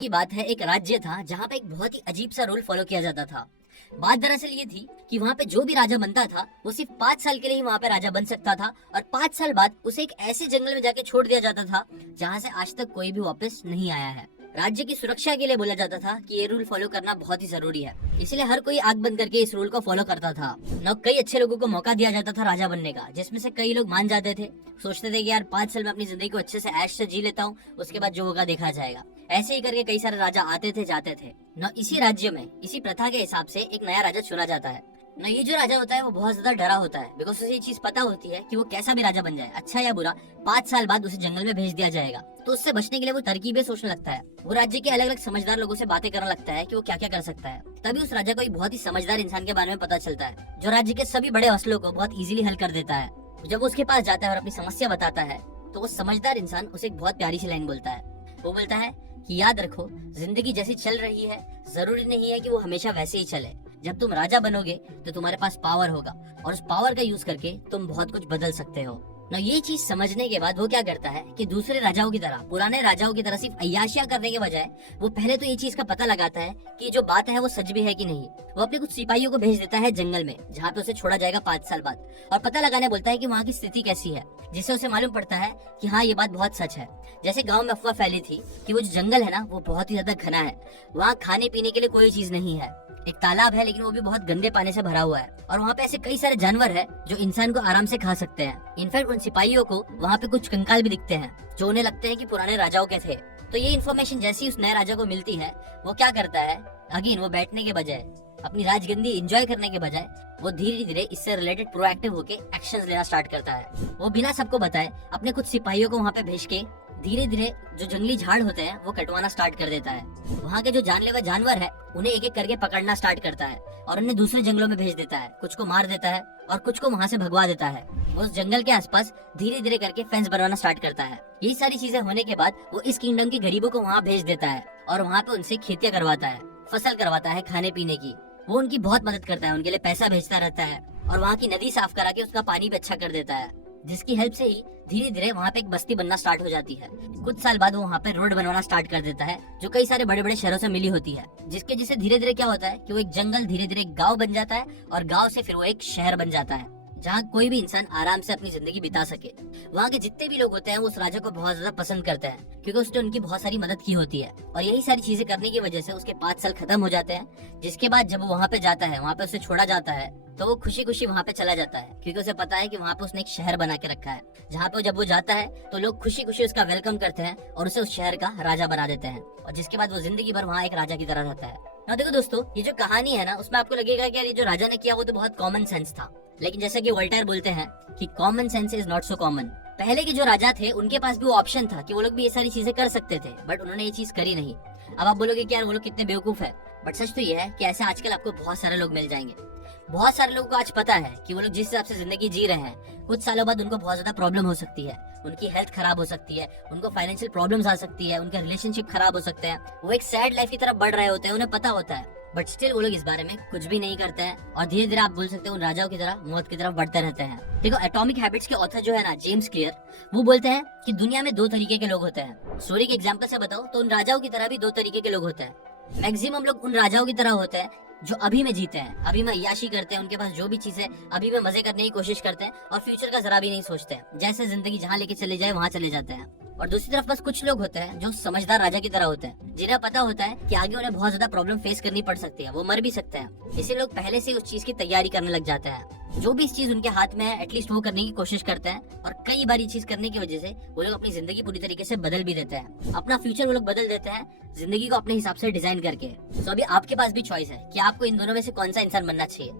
की बात है, एक राज्य था जहाँ पे एक बहुत ही अजीब सा रूल फॉलो किया जाता था। बात दरअसल ये थी कि वहाँ पे जो भी राजा बनता था वो सिर्फ 5 साल के लिए ही वहाँ पे राजा बन सकता था और 5 साल बाद उसे एक ऐसे जंगल में जाके छोड़ दिया जाता था जहाँ से आज तक कोई भी वापस नहीं आया है। राज्य की सुरक्षा के लिए बोला जाता था कि ये रूल फॉलो करना बहुत ही जरूरी है, इसलिए हर कोई आंख बंद करके इस रूल को फॉलो करता था। न कई अच्छे लोगों को मौका दिया जाता था राजा बनने का, जिसमें से कई लोग मान जाते थे, सोचते थे कि यार 5 साल में अपनी जिंदगी को अच्छे से ऐश से जी लेता हूँ, उसके बाद जो होगा देखा जाएगा। ऐसे ही करके कई सारे राजा आते थे जाते थे। न इसी राज्य में इसी प्रथा के हिसाब से एक नया राजा चुना जाता है। न ये जो राजा होता है वो बहुत ज्यादा डरा होता है, बिकॉज उसे ये चीज पता होती है कि वो कैसा भी राजा बन जाए, अच्छा या बुरा, 5 साल बाद उसे जंगल में भेज दिया जाएगा। तो उससे बचने के लिए वो तरकीबें सोचने लगता है। वो राज्य के अलग अलग समझदार लोगों से बातें करने लगता है कि वो क्या क्या कर सकता है। तभी उस राजा को एक बहुत ही समझदार इंसान के बारे में पता चलता है, जो राज्य के सभी बड़े मसलों को बहुत इजीली हल कर देता है। जब वो उसके पास जाता है और अपनी समस्या बताता है तो वो समझदार इंसान उसे एक बहुत प्यारी सी लाइन बोलता है। वो बोलता है कि याद रखो, जिंदगी जैसी चल रही है जरूरी नहीं है कि वो हमेशा वैसे ही चले। जब तुम राजा बनोगे तो तुम्हारे पास पावर होगा और उस पावर का यूज करके तुम बहुत कुछ बदल सकते हो ना। ये चीज समझने के बाद वो क्या करता है कि दूसरे राजाओं की तरह, पुराने राजाओं की तरह सिर्फ अय्याशियां करने के बजाय वो पहले तो ये चीज का पता लगाता है कि जो बात है वो सच भी है कि नहीं। वो अपने कुछ सिपाहियों को भेज देता है जंगल में, जहाँ पे उसे छोड़ा जाएगा 5 साल बाद, और पता लगाने बोलता है कि वहाँ की स्थिति कैसी है, जिससे उसे मालूम पड़ता है कि हाँ ये बात बहुत सच है। जैसे गाँव में अफवाह फैली थी कि वो जो जंगल है ना वो बहुत ही ज्यादा घना है, वहाँ खाने पीने के लिए कोई चीज नहीं है, एक तालाब है लेकिन वो भी बहुत गंदे पानी से भरा हुआ है, और वहाँ पे ऐसे कई सारे जानवर है जो इंसान को आराम से खा सकते हैं। इनफैक्ट उन सिपाहियों को वहाँ पे कुछ कंकाल भी दिखते हैं जो उन्हें लगते हैं कि पुराने राजाओं के थे। तो ये इन्फॉर्मेशन जैसी उस नए राजा को मिलती है, वो क्या करता है, अगेन वो बैठने के बजाय, अपनी राजगद्दी एंजॉय करने के बजाय, वो धीरे धीरे इससे रिलेटेड प्रोएक्टिव होके एक्शंस लेना स्टार्ट करता है। वो बिना सबको बताए अपने कुछ सिपाहियों को वहाँ पे भेज के धीरे धीरे जो जंगली झाड़ होते हैं वो कटवाना स्टार्ट कर देता है। वहाँ के जो जानलेवा जानवर है उन्हें एक एक करके पकड़ना स्टार्ट करता है और उन्हें दूसरे जंगलों में भेज देता है। कुछ को मार देता है और कुछ को वहाँ से भगवा देता है। वो उस जंगल के आसपास धीरे धीरे करके फेंस बनवाना स्टार्ट करता है। यही सारी चीजें होने के बाद वो इस किंगडम के गरीबों को वहाँ भेज देता है और वहाँ पे उनसे खेतियाँ करवाता है, फसल करवाता है खाने पीने की। वो उनकी बहुत मदद करता है, उनके लिए पैसा भेजता रहता है और वहाँ की नदी साफ करा के उसका पानी भी अच्छा कर देता है, जिसकी हेल्प से ही धीरे धीरे वहाँ पे एक बस्ती बनना स्टार्ट हो जाती है। कुछ साल बाद वो वहाँ पे रोड बनवाना स्टार्ट कर देता है जो कई सारे बड़े बड़े शहरों से मिली होती है, जिसके जिससे धीरे धीरे क्या होता है कि वो एक जंगल धीरे धीरे एक गाँव बन जाता है और गाँव से फिर वो एक शहर बन जाता है जहाँ कोई भी इंसान आराम से अपनी जिंदगी बिता सके। वहाँ के जितने भी लोग होते हैं वो उस राजा को बहुत ज्यादा पसंद करते हैं क्योंकि उसने उनकी बहुत सारी मदद की होती है, और यही सारी चीजें करने की वजह से उसके 5 साल खत्म हो जाते हैं। जिसके बाद जब वो वहाँ पे जाता है, वहाँ पे उसे छोड़ा जाता है, तो वो खुशी खुशी वहाँ पे चला जाता है क्योंकि उसे पता है कि वहाँ पे उसने एक शहर बना के रखा है, जहाँ पे जब वो जाता है तो लोग खुशी खुशी उसका वेलकम करते हैं और उसे उस शहर का राजा बना देते हैं, और जिसके बाद वो जिंदगी भर वहाँ एक राजा की तरह रहता है ना। देखो दोस्तों, ये जो कहानी है ना उसमें आपको लगेगा कि यार ये जो राजा ने किया वो तो बहुत कॉमन सेंस था, लेकिन जैसा कि वोल्टेयर बोलते हैं कि common sense is not so common. पहले के जो राजा थे उनके पास भी वो ऑप्शन था कि वो लोग भी ये सारी चीजें कर सकते थे, बट उन्होंने ये चीज करी नहीं। अब आप बोलोगे कि यार वो लोग कितने बेवकूफ है, बट सच तो ये है कि ऐसे आजकल आपको बहुत सारे लोग मिल जाएंगे। बहुत सारे लोगों को आज पता है कि वो लोग जिस हिसाब से जिंदगी जी रहे हैं, कुछ सालों बाद उनको बहुत ज्यादा प्रॉब्लम हो सकती है, उनकी हेल्थ खराब हो सकती है, उनको फाइनेंशियल प्रॉब्लम्स आ सकती है, उनका रिलेशनशिप खराब हो सकते हैं, वो एक सैड लाइफ की तरफ बढ़ रहे होते हैं, उन्हें पता होता है, बट स्टिल वो लोग इस बारे में कुछ भी नहीं करते हैं और धीरे धीरे आप बोल सकते हैं उन राजाओं की तरह मौत की तरफ बढ़ते रहते हैं। देखो, एटॉमिक हैबिट्स के ऑथर जो है ना, जेम्स क्लियर, वो बोलते हैं कि दुनिया में 2 तरीके के लोग होते हैं। स्टोरी के एग्जांपल से बताओ तो उन राजाओं की तरह भी 2 तरीके के लोग होते हैं। मैक्सिमम लोग उन राजाओं की तरह होते हैं जो अभी में जीते हैं, अभी में अय्याशी करते हैं, उनके पास जो भी चीज है अभी में मजे करने की कोशिश करते हैं और फ्यूचर का जरा भी नहीं सोचते हैं, जैसे जिंदगी जहाँ लेके चले जाए वहाँ चले जाते हैं। और दूसरी तरफ बस कुछ लोग होते हैं जो समझदार राजा की तरह होते हैं, जिन्हें पता होता है कि आगे उन्हें बहुत ज्यादा प्रॉब्लम फेस करनी पड़ सकती है, वो मर भी सकते हैं, इसलिए लोग पहले से उस चीज की तैयारी करने लग जाते हैं। जो भी इस चीज उनके हाथ में है एटलीस्ट वो करने की कोशिश करते हैं, और कई बार ये चीज करने की वजह से वो लोग अपनी जिंदगी पूरी तरीके से बदल भी देते हैं। अपना फ्यूचर वो लोग बदल देते हैं जिंदगी को अपने हिसाब से डिजाइन करके। तो अभी आपके पास भी चॉइस है कि आपको इन दोनों में से कौन सा इंसान बनना चाहिए।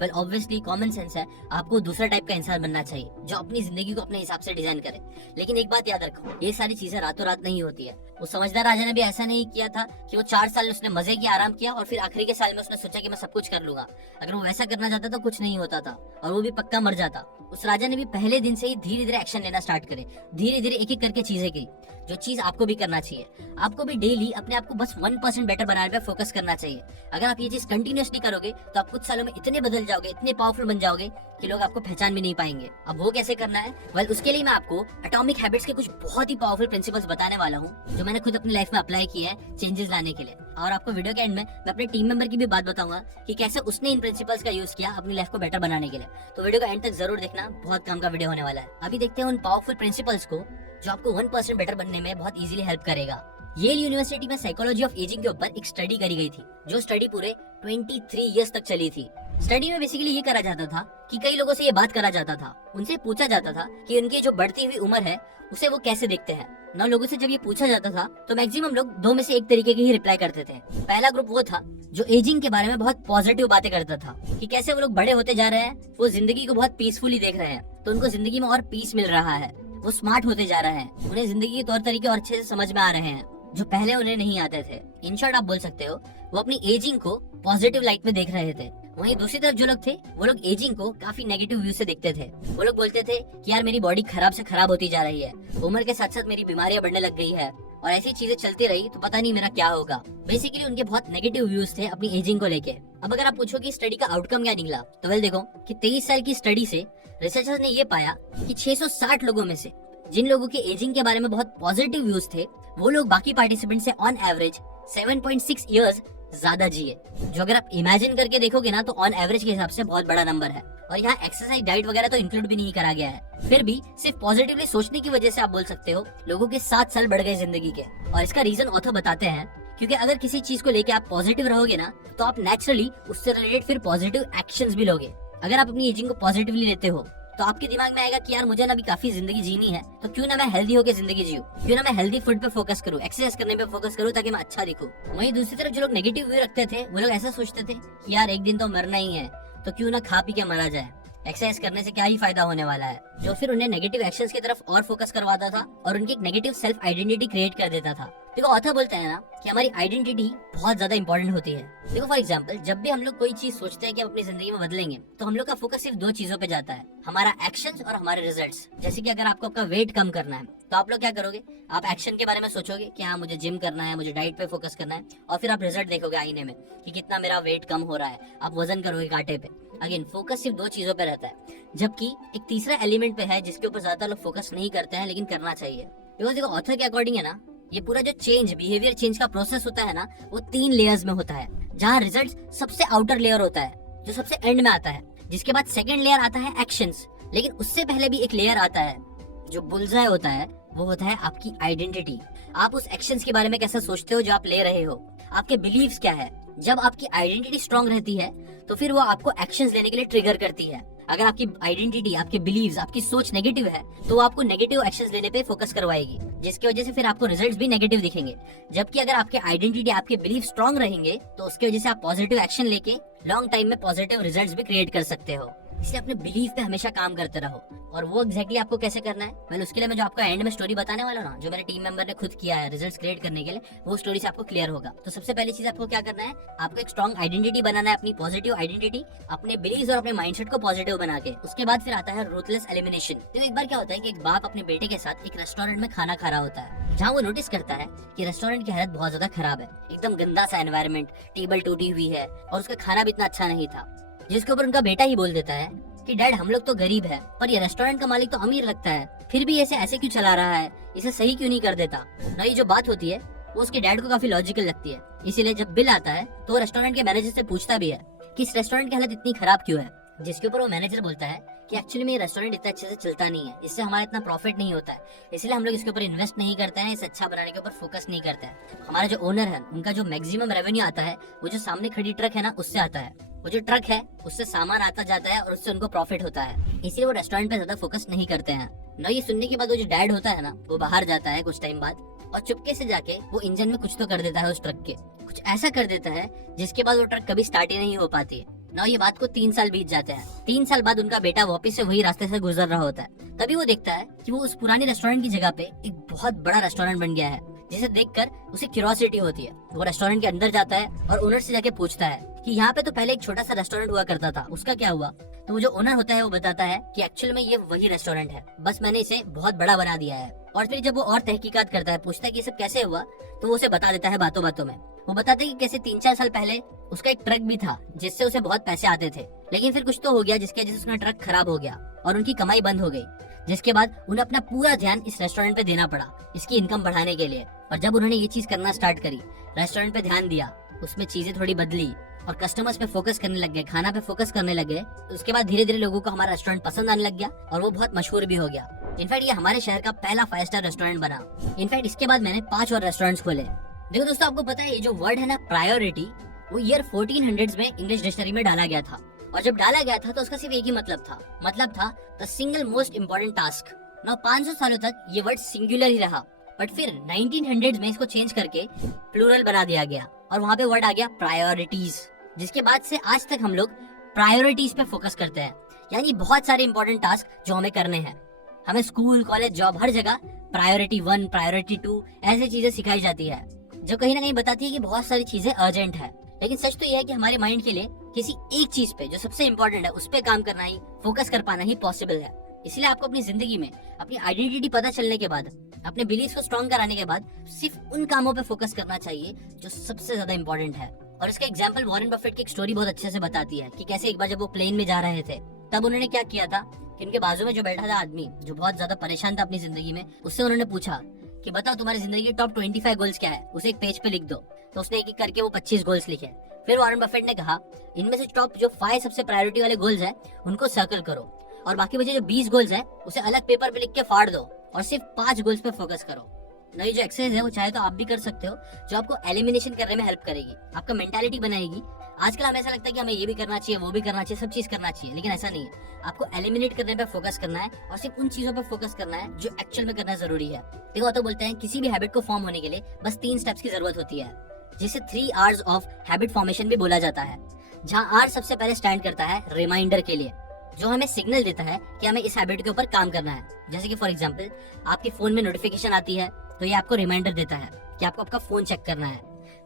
वेल ऑब्वियसली कॉमन सेंस है, आपको दूसरा टाइप का इंसान बनना चाहिए जो अपनी जिंदगी को अपने हिसाब से डिजाइन करे। लेकिन एक बात याद रखो, ये सारी चीजें रातों रात नहीं होती है। वो समझदार राजा ने भी ऐसा नहीं किया था कि वो 4 साल उसने मजे किया, आराम किया और फिर आखिरी के साल में उसने सोचा कि मैं सब कुछ कर लूंगा। अगर वो वैसा करना चाहता तो कुछ नहीं होता था और वो भी पक्का मर जाता। उस राजा ने भी पहले दिन से ही धीरे धीरे एक्शन लेना स्टार्ट करे, धीरे धीरे एक एक करके चीजें की, जो चीज आपको भी करना चाहिए। आपको भी डेली अपने आप को बस 1% बेटर बनाने पे फोकस करना चाहिए। अगर आप ये चीज कंटिन्यूअसली करोगे तो आप कुछ सालों में इतने बदल जाओगे, इतने पावरफुल बन जाओगे कि लोग आपको पहचान भी नहीं पाएंगे। अब वो कैसे करना है? वेल उसके लिए मैं आपको एटॉमिक हैबिट्स के कुछ बहुत ही पावरफुल प्रिंसिपल्स बताने वाला हूँ, जो मैंने खुद अपनी लाइफ में अप्लाई किए हैं चेंजेस लाने के लिए। और आपको वीडियो के एंड में मैं अपने टीम मेंबर की भी बात बताऊंगा कि कैसे उसने इन प्रिंसिपल्स का यूज किया अपनी लाइफ को बेटर बनाने के लिए। तो वीडियो का एंड तक जरूर देखना, बहुत काम का वीडियो होने वाला है। अभी देखते हैं उन पावरफुल प्रिंसिपल्स को जो आपको 1% बेटर बनने में बहुत इजीली हेल्प करेगा। येल यूनिवर्सिटी में साइकोलॉजी ऑफ एजिंग के ऊपर एक स्टडी करी गई थी, जो स्टडी पूरे 23 इयर्स तक चली थी। स्टडी में बेसिकली ये करा जाता था कि कई लोगों से ये बात करा जाता था, उनसे पूछा जाता था कि उनकी जो बढ़ती हुई उम्र है उसे वो कैसे देखते हैं। 9 लोगों से जब ये पूछा जाता था तो मैक्सिमम लोग 2 में से एक तरीके की ही रिप्लाई करते थे। पहला ग्रुप वो था जो एजिंग के बारे में बहुत पॉजिटिव बातें करता था कि कैसे वो लोग बड़े होते जा रहे हैं, वो जिंदगी को बहुत पीसफुली देख रहे हैं, तो उनको जिंदगी में और पीस मिल रहा है, वो स्मार्ट होते जा रहे हैं, उन्हें जिंदगी के तौर तरीके और अच्छे से समझ में आ रहे हैं जो पहले उन्हें नहीं आते थे। इन शॉर्ट आप बोल सकते हो वो अपनी एजिंग को पॉजिटिव लाइट में देख रहे थे। वहीं दूसरी तरफ जो लोग थे वो लोग एजिंग को काफी नेगेटिव व्यू से देखते थे। वो लोग बोलते थे कि यार मेरी बॉडी खराब से खराब होती जा रही है, उम्र के साथ साथ मेरी बीमारियां बढ़ने लग गई है, और ऐसी चीजें चलती रही तो पता नहीं मेरा क्या होगा। बेसिकली उनके बहुत नेगेटिव व्यूज थे अपनी एजिंग को लेके। अब अगर आप पूछो कि स्टडी का आउटकम क्या निकला, तो वेल देखो कि 23 साल की स्टडी से रिसर्चर्स ने ये पाया कि 660 लोगों में से जिन लोगों के एजिंग के बारे में बहुत पॉजिटिव व्यूज थे, वो लोग बाकी पार्टिसिपेंट से ऑन एवरेज 7.6 इयर्स ज्यादा जिए, जो अगर आप इमेजिन करके देखोगे ना तो ऑन एवरेज के हिसाब से बहुत बड़ा नंबर है। और यहाँ एक्सरसाइज, डाइट वगैरह तो इंक्लूड भी नहीं करा गया है। फिर भी सिर्फ पॉजिटिवली सोचने की वजह से आप बोल सकते हो लोगों के 7 साल बढ़ गए जिंदगी के। और इसका रीजन ऑथर बताते हैं क्योंकि अगर किसी चीज को लेके आप पॉजिटिव रहोगे ना तो आप नेचुरली उससे रिलेटेड फिर पॉजिटिव एक्शंस भी लोगे। अगर आप अपनी एजिंग को पॉजिटिवली लेते हो तो आपके दिमाग में आएगा कि यार मुझे ना अभी काफी जिंदगी जीनी है, तो क्यों ना मैं हेल्दी होकर जिंदगी जीऊं, क्यों ना मैं हेल्दी फूड पे फोकस करूं, एक्सरसाइज करने पे फोकस करूं ताकि मैं अच्छा दिखूं। वहीं दूसरी तरफ जो लोग नेगेटिव व्यू रखते थे वो लोग ऐसा सोचते थे कि यार एक दिन तो मरना ही है, तो क्यों ना खा पी के मरा जाए, एक्सरसाइज करने से क्या ही फायदा होने वाला है, जो फिर उन्हें नेगेटिव एक्शंस की तरफ और फोकस करवाता था और उनकी एक नेगेटिव सेल्फ आइडेंटिटी क्रिएट कर देता था। देखो ऑथर बोलते हैं ना कि हमारी आइडेंटिटी बहुत ज्यादा इंपॉर्टेंट होती है। देखो फॉर एग्जांपल जब भी हम लोग कोई चीज सोचते हैं कि हम अपनी जिंदगी में बदलेंगे तो हम लोग का फोकस सिर्फ 2 चीजों पे जाता है, हमारा एक्शंस और हमारे रिजल्ट्स। जैसे कि अगर आपको आपका वेट कम करना है तो आप लोग क्या करोगे, आप एक्शन के बारे में सोचोगे कि हाँ मुझे जिम करना है, मुझे डाइट पे फोकस करना है, और फिर आप रिजल्ट देखोगे आईने में कि कितना मेरा वेट कम हो रहा है, आप वजन करोगे कांटे पे। अगेन फोकस सिर्फ 2 चीजों पे रहता है, जबकि एक तीसरा एलिमेंट पे है जिसके ऊपर ज्यादा लोग फोकस नहीं करते हैं लेकिन करना चाहिए। बिकॉज देखो ऑथर के अकॉर्डिंग है ना, ये पूरा जो चेंज, बिहेवियर चेंज का प्रोसेस होता है ना, वो 3 लेयर्स में होता है, जहाँ रिजल्ट सबसे आउटर लेयर होता है जो सबसे एंड में आता है, जिसके बाद सेकंड लेयर आता है एक्शंस, लेकिन उससे पहले भी एक लेयर आता है जो बुलजाय होता है, वो होता है आपकी आइडेंटिटी। आप उस एक्शंस के बारे में कैसा सोचते हो जो आप ले रहे हो, आपके बिलीव्स क्या है। जब आपकी आइडेंटिटी स्ट्रांग रहती है तो फिर वो आपको एक्शंस लेने के लिए ट्रिगर करती है। अगर आपकी आइडेंटिटी, आपके बिलीव्स, आपकी सोच नेगेटिव है तो वो आपको नेगेटिव एक्शंस लेने पे फोकस करवाएगी, जिसकी वजह से फिर आपको रिजल्ट्स भी नेगेटिव दिखेंगे। जबकि अगर आपके आइडेंटिटी, आपके बिलीफ स्ट्रांग रहेंगे तो उसकी वजह से आप पॉजिटिव एक्शन लेके लॉन्ग टाइम में पॉजिटिव रिजल्ट्स भी क्रिएट कर सकते हो। इसलिए अपने बिलीफ पे हमेशा काम करते रहो। और वो एग्जैक्टली आपको कैसे करना है, मैं उसके लिए मैं जो आपको एंड में स्टोरी बताने वाला हूं ना, जो मेरे टीम मेंबर ने खुद किया है रिजल्ट्स क्रिएट करने के लिए, वो स्टोरी से आपको क्लियर होगा। तो सबसे पहली चीज आपको क्या करना है, आपको एक स्ट्रॉन्ग आइडेंटिटी बनाना है, अपनी पॉजिटिव आइडेंटिटी, अपने बिलीव्स और अपने माइंडसेट को पॉजिटिव बना के। उसके बाद फिर आता है रूथलेस एलिमिनेशन। तो एक बार क्या होता है कि एक बाप अपने बेटे के साथ एक रेस्टोरेंट में खाना खा रहा होता है, जहाँ वो नोटिस करता है कि रेस्टोरेंट की हालत बहुत ज्यादा खराब है, एकदम गंदा सा एनवायरनमेंट, टेबल टूटी हुई है और उसका खाना भी इतना अच्छा नहीं था। जिसके ऊपर उनका बेटा ही बोल देता है कि डैड हम लोग तो गरीब है, पर ये रेस्टोरेंट का मालिक तो अमीर लगता है, फिर भी ऐसे क्यों चला रहा है, इसे सही क्यों नहीं कर देता ना। ये जो बात होती है वो उसके डैड को काफी लॉजिकल लगती है। इसीलिए जब बिल आता है तो वो रेस्टोरेंट के मैनेजर से पूछता भी है कि इस रेस्टोरेंट की हालत इतनी खराब क्यों है। जिसके ऊपर वो मैनेजर बोलता है कि एक्चुअली में ये रेस्टोरेंट इतना अच्छे से चलता नहीं है, इससे हमारा इतना प्रॉफिट नहीं होता है, इसलिए हम लोग इसके ऊपर इन्वेस्ट नहीं करते हैं, इसे अच्छा बनाने के ऊपर फोकस नहीं करते हैं। हमारा जो ओनर है उनका जो मैक्सिमम रेवेन्यू आता है वो जो सामने खड़ी ट्रक है ना उससे आता है, वो जो ट्रक है उससे सामान आता जाता है और उससे उनको प्रॉफिट होता है, इसलिए वो रेस्टोरेंट पे ज्यादा फोकस नहीं करते हैं ना। ये सुनने के बाद वो जो डैड होता है ना वो बाहर जाता है कुछ टाइम बाद और चुपके से जाके वो इंजन में कुछ तो कर देता है, उस ट्रक के कुछ ऐसा कर देता है जिसके बाद वो ट्रक कभी स्टार्ट ही नहीं हो पाती है ना। ये बात को 3 साल बीत जाते हैं। 3 साल बाद उनका बेटा वापस से वही रास्ते से गुजर रहा होता है, तभी वो देखता है कि वो उस पुरानी रेस्टोरेंट की जगह पे एक बहुत बड़ा रेस्टोरेंट बन गया है, जिसे देखकर उसे क्यूरियोसिटी होती है। वो रेस्टोरेंट के अंदर जाता है और ओनर से जाके पूछता है कि यहाँ पे तो पहले एक छोटा सा रेस्टोरेंट हुआ करता था, उसका क्या हुआ। तो वो जो ओनर होता है वो बताता है कि एक्चुअल में ये वही रेस्टोरेंट है, बस मैंने इसे बहुत बड़ा बना दिया है। और फिर जब वो और तहकीकात करता है, पूछता है कि ये सब कैसे हुआ, तो वो उसे बता देता है बातों बातों में। वो बताता है कि कैसे 3-4 साल पहले उसका एक ट्रक भी था जिससे उसे बहुत पैसे आते थे, लेकिन फिर कुछ तो हो गया जिसकी वजह से उसका ट्रक खराब हो गया और उनकी कमाई बंद हो गई, जिसके बाद उन्हें अपना पूरा ध्यान इस रेस्टोरेंट पे देना पड़ा इसकी इनकम बढ़ाने के लिए। और जब उन्होंने ये चीज करना स्टार्ट करी, रेस्टोरेंट पे ध्यान दिया, उसमें चीजें थोड़ी बदली और कस्टमर्स पे फोकस करने लग गए, खाना पे फोकस करने लगे, उसके बाद धीरे धीरे लोगों को हमारा रेस्टोरेंट पसंद आने लग गया और वो बहुत मशहूर भी हो गया। इनफैक्ट ये हमारे शहर का पहला 5 स्टार रेस्टोरेंट बना। इनफैक्ट इसके बाद मैंने 5 और रेस्टोरेंट्स खोले। देखो दोस्तों, आपको पता है ये जो वर्ड है ना प्रायोरिटी, वो ईयर 1400s में इंग्लिश डिक्शनरी में डाला गया था। और जब डाला गया था तो उसका सिर्फ एक ही मतलब था the single most important task. ना 500 सालों तक ये वर्ड सिंगुलर ही रहा, बट फिर 1900s में इसको चेंज करके प्लूरल बना दिया गया और वहाँ पे वर्ड आ गया प्रायोरिटीज, जिसके बाद से आज तक हम लोग प्रायोरिटीज पे फोकस करते हैं। यानी बहुत सारे इंपॉर्टेंट टास्क जो हमें करने हैं, हमें स्कूल, कॉलेज, जॉब, हर जगह प्रायोरिटी 1, प्रायोरिटी 2 ऐसी चीजें सिखाई जाती है, जो कहीं ना कहीं बताती है कि बहुत सारी चीजें अर्जेंट है। लेकिन सच तो यह है कि हमारे माइंड के लिए किसी एक चीज पे जो सबसे इम्पोर्टेंट है उस पे काम करना ही, फोकस कर पाना ही पॉसिबल है। इसलिए आपको अपनी जिंदगी में अपनी आइडेंटिटी पता चलने के बाद, अपने बिलीफ को स्ट्रॉन्ग कराने के बाद सिर्फ उन कामों पे फोकस करना चाहिए जो सबसे ज्यादा इम्पोर्टेंट है। और इसका एग्जाम्पल वॉरेन बफेट की एक स्टोरी बहुत अच्छे से बताती है कि कैसे एक बार जब वो प्लेन में जा रहे थे तब उन्होंने क्या किया था कि उनके बाजू में जो बैठा था आदमी, जो बहुत ज्यादा परेशान था अपनी जिंदगी में, उससे उन्होंने पूछा कि बताओ तुम्हारी जिंदगी के टॉप 25 गोल्स क्या है, उसे एक पेज पे लिख दो। तो उसने एक एक करके वो 25 गोल्स लिखे। फिर वॉरेन बफेट ने कहा इनमें से टॉप जो 5 सबसे प्रायोरिटी वाले गोल्स है उनको सर्कल करो और बाकी बचे जो 20 गोल्स है उसे अलग पेपर पे लिख के फाड़ दो और सिर्फ 5 गोल्स पे फोकस करो। नई जो एक्सरसाइज है वो चाहे तो आप भी कर सकते हो, जो आपको एलिमिनेशन करने में हेल्प करेगी, आपका मेंटालिटी बनाएगी। आजकल हमें ऐसा लगता है कि हमें ये भी करना चाहिए, वो भी करना चाहिए, सब चीज करना चाहिए, लेकिन ऐसा नहीं है। आपको एलिमिनेट करने पे फोकस करना है और सिर्फ उन चीजों पे फोकस करना है जो एक्चुअल में करना जरूरी है। देखो तो बोलते हैं किसी भी हैबिट को फॉर्म होने के लिए बस 3 स्टेप्स की जरूरत होती है, जिसे 3 आवर्स ऑफ हैबिट फॉर्मेशन भी बोला जाता है, जहाँ आर सबसे पहले स्टैंड करता है रिमाइंडर के लिए, जो हमें सिग्नल देता है कि हमें इस हैबिट के ऊपर काम करना है। जैसे कि फॉर एग्जांपल आपके फोन में नोटिफिकेशन आती है तो ये आपको रिमाइंडर देता है कि आपको आपका फोन चेक करना है।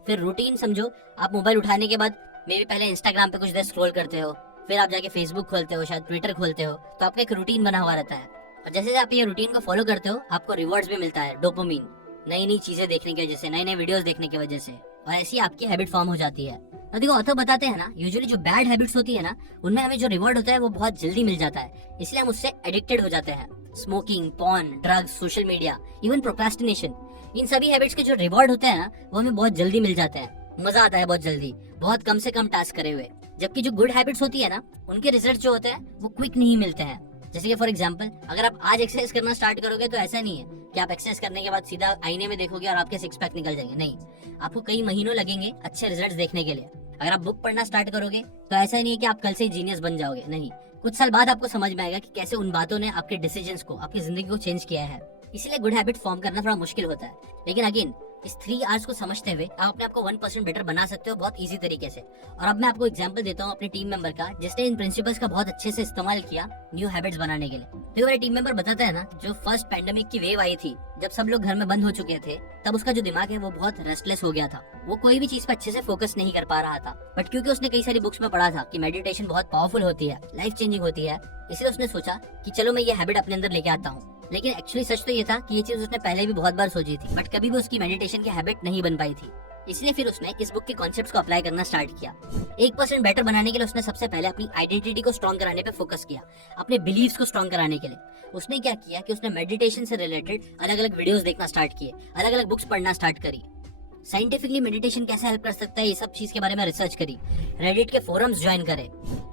फिर रूटीन समझो, आप मोबाइल उठाने के बाद मे भी पहले इंस्टाग्राम पे कुछ देर स्क्रॉल करते हो, फिर आप जाके फेसबुक खोलते हो, शायद ट्विटर खोलते हो, तो आपका एक रूटीन बना हुआ रहता है। और जैसे आप ये रूटीन को फॉलो करते हो आपको रिवॉर्ड्स भी मिलता है, डोपामिन, नई नई चीजें देखने की वजह से, नए नए वीडियोस देखने की वजह से, और ऐसी आपकी हैबिट फॉर्म हो जाती है। तो देखो ऑथर बताते हैं ना, यूजुअली जो बैड हैबिट्स होती है ना उनमें हमें जो रिवॉर्ड होता है वो बहुत जल्दी मिल जाता है, इसलिए हम उससे एडिक्टेड हो जाते हैं। Smoking, porn, drugs, social media, even procrastination, इन सभी हैबिट्स के जो रिवॉर्ड होते हैं ना वो हमें बहुत जल्दी मिल जाते हैं, मजा आता है बहुत जल्दी, बहुत कम से कम टास्क करे हुए। जबकि जो गुड हैबिट्स होती है ना उनके रिजल्ट जो होते हैं वो क्विक नहीं मिलते हैं। जैसे कि फॉर एग्जांपल अगर आप आज एक्सरसाइज करना स्टार्ट करोगे तो ऐसा नहीं है कि आप एक्सरसाइज करने के बाद सीधा आईने में देखोगे और आपके 6 पैक निकल जाएंगे, नहीं, आपको कई महीनों लगेंगे अच्छे रिजल्ट्स देखने के लिए। अगर आप बुक पढ़ना स्टार्ट करोगे तो ऐसा नहीं है कि आप कल से जीनियस बन जाओगे, नहीं, कुछ साल बाद आपको समझ में आएगा कि कैसे उन बातों ने आपके डिसीजंस को, आपकी जिंदगी को चेंज किया है। इसलिए गुड हैबिट फॉर्म करना थोड़ा मुश्किल होता है, लेकिन अगेन इस 3 आवर्स को समझते हुए आप अपने आप को 1% बेटर बना सकते हो बहुत इजी तरीके से। और अब मैं आपको एग्जांपल देता हूँ अपने टीम मेंबर का, जिसने इन प्रिंसिपल्स का बहुत अच्छे से इस्तेमाल किया न्यू हैबिट्स बनाने के लिए। तो मेरे टीम मेंबर बताता है ना, जो फर्स्ट पैंडेमिक की वेव आई थी, जब सब लोग घर में बंद हो चुके थे, तब उसका जो दिमाग है वो बहुत रेस्टलेस हो गया था, वो कोई भी चीज पर अच्छे से फोकस नहीं कर पा रहा था। बट क्योंकि उसने कई सारी बुक्स में पढ़ा था कि मेडिटेशन बहुत पावरफुल होती है, लाइफ चेंजिंग होती है, इसलिए उसने सोचा कि चलो मैं ये हैबिट अपने अंदर लेके आता हूँ। लेकिन एक्चुअली सच तो ये था कि ये चीज उसने पहले भी बहुत बार सोची थी, बट कभी भी उसकी मेडिटेशन की हैबिट नहीं बन पाई थी। इसलिए फिर उसने इस बुक के कॉन्सेप्ट्स को अप्लाई करना स्टार्ट किया। 1% बेटर बनाने के लिए उसने सबसे पहले अपनी आइडेंटिटी को स्ट्रॉन्ग कराने पे फोकस किया, अपने बिलीव्स को स्ट्रॉन्ग कराने के लिए। उसने क्या किया कि उसने मेडिटेशन से रिलेटेड अलग अलग वीडियोस देखना स्टार्ट किए, अलग अलग बुक्स पढ़ना स्टार्ट करी, साइंटिफिकली मेडिटेशन कैसे हेल्प कर सकता है ये सब चीज के बारे में रिसर्च करी, रेडिट के फोरम्स ज्वाइन करे,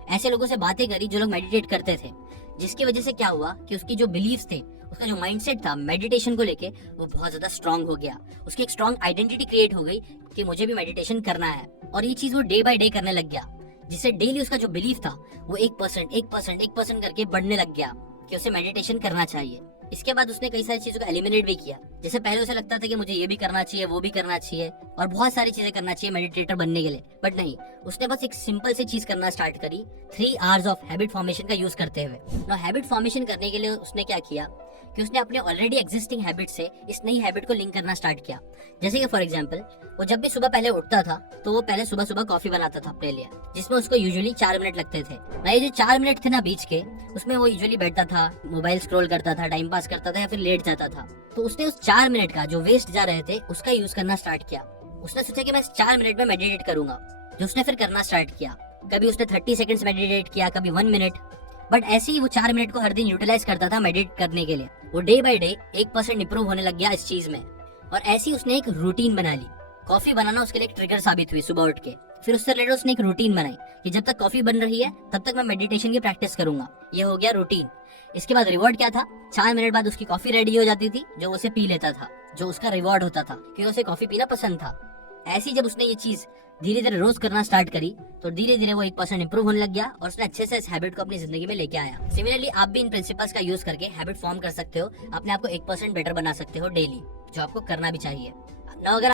ऐसे लोगों से बातें करी जो लोग मेडिटेट करते थे, जिसकी वजह से क्या हुआ कि उसकी जो बिलीव्स थे, उसका जो माइंडसेट था मेडिटेशन को लेके, वो बहुत ज्यादा स्ट्रांग हो गया। उसकी एक स्ट्रांग आइडेंटिटी क्रिएट हो गई कि मुझे भी मेडिटेशन करना है, और ये चीज वो डे बाय डे करने लग गया, जिससे डेली उसका जो बिलीफ था वो 1% करके बढ़ने लग गया कि उसे मेडिटेशन करना चाहिए। इसके बाद उसने कई सारी चीजों को एलिमिनेट भी किया। जैसे पहले उसे लगता था कि मुझे ये भी करना चाहिए, वो भी करना चाहिए, और बहुत सारी चीजें करना चाहिए मेडिटेटर बनने के लिए, बट नहीं, उसने बस एक सिंपल सी चीज करना स्टार्ट करी, 3 आवर्स ऑफ हैबिट फॉर्मेशन का यूज करते हुए। ना हैबिट फॉर्मेशन करने के लिए उसने क्या किया कि उसने अपने ऑलरेडी एग्जिस्टिंग हैबिट से इस नई हैबिट को लिंक करना स्टार्ट किया। जैसे कि फॉर एग्जांपल वो जब भी सुबह पहले उठता था तो वो पहले सुबह सुबह कॉफी बनाता था अपने लिए, जिसमें उसको यूजुअली 4 मिनट लगते थे। ना ये जो 4 मिनट थे ना बीच के, उसमें वो यूजुअली बैठता था, मोबाइल स्क्रॉल करता था, टाइम पास करता था या फिर लेट जाता था। तो उसने उस 4 मिनट का जो वेस्ट जा रहे थे उसका यूज करना स्टार्ट किया। उसने सोचा कि मैं 4 मिनट में मेडिटेट करूंगा, जो उसने फिर करना स्टार्ट किया। कभी उसने 30 सेकंड्स मेडिटेट किया, कभी 1 मिनट, बट ऐसे ही वो 4 मिनट को हर दिन यूटिलाइज करता था मेडिटेट करने के लिए। वो डे बाय डे 1% इंप्रूव होने लग गया इस चीज में, और ऐसे ही उसने एक रूटीन बना ली। कॉफी बनाना उसके लिए एक ट्रिगर साबित हुई सुबह उठ के। फिर उससे रिलेटेड उसने एक रूटीन बनाई कि जब तक कॉफी बन रही है तब तक मैं मेडिटेशन की प्रैक्टिस करूंगा। ये हो गया रूटीन। इसके बाद रिवॉर्ड क्या था, 4 मिनट बाद उसकी कॉफी रेडी हो जाती थी, जो उसे पी लेता था, जो उसका रिवॉर्ड होता था, क्योंकि उसे कॉफी पीना पसंद था। ऐसी जब उसने ये चीज धीरे धीरे रोज करना स्टार्ट करी, तो धीरे धीरे वो 1% इंप्रूव होने लग गया और उसने अच्छे से इस हैबिट को अपनी जिंदगी में लेके आया। सिमिलरली आप भी इन प्रिंसिपल्स का यूज करके हैबिट फॉर्म कर सकते हो, अपने आप को 1% बेटर बना सकते हो डेली, जो आपको करना भी चाहिए। ना अगर